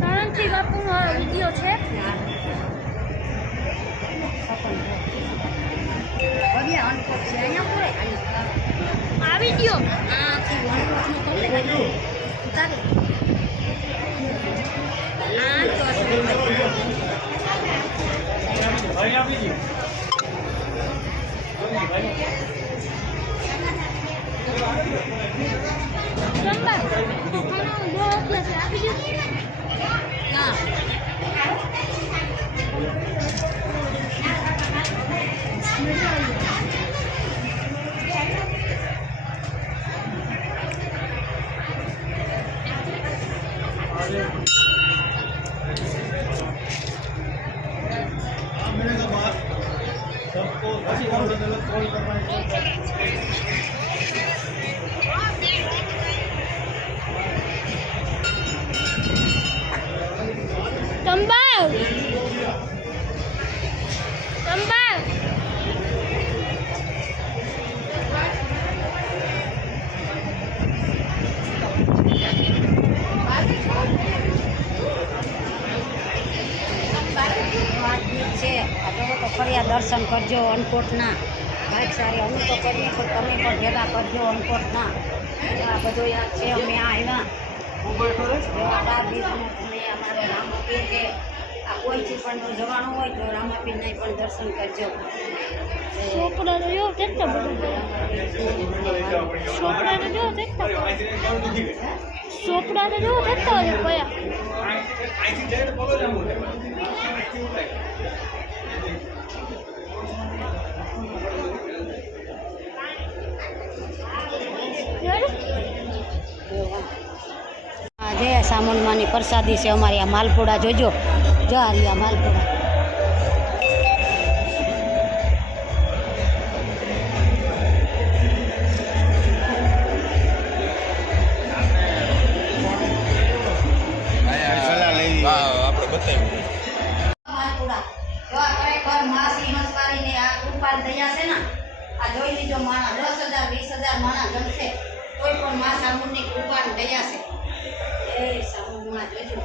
નાનથી બાપુનો વિડીયો છે. આ વિડીયો ફર્યા દર્શન કરજો અનકોટના. ભાઈ સારી અમે તો કરીએ પણ તમે પણ ભેગા કરજો અનકોટના. આ બધું યાદ છે. અમે આવ્યા તમે અમારે રામાપીર કે આ કોઈથી પણ જવાનું હોય તો રામાપીરને પણ દર્શન કરજો. છોકરાને જો કેટલા બધા છોકરાને જો કેટલા છોકરાને જો કેટલા ગયા. જય સામુંડમાની પ્રસાદી છે અમારી. આ માલપુડા જોજો. જો આ રહ્યા માલપુડા. દયા છે ને આ જોઈ લીધો માણા 10,000 20,000 માણા જમશે કોઈ પણ માં સામુંડની કૃપાની દયા છે. એ સામુંડમાં જોજો.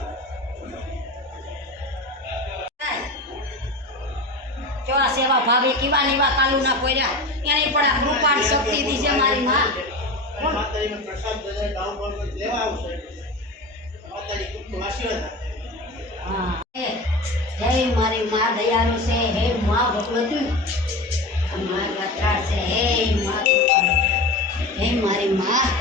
જો આ સેવા ભાભી કેવા નીવા કાલુના પોર્યા એની પણ આ કૃપાની શક્તિ દી છે મારી માં. હા જય મારી માં દયાળુ છે. હે માં ભગવતી મારી વત્રાળ છે. હે મારી માં.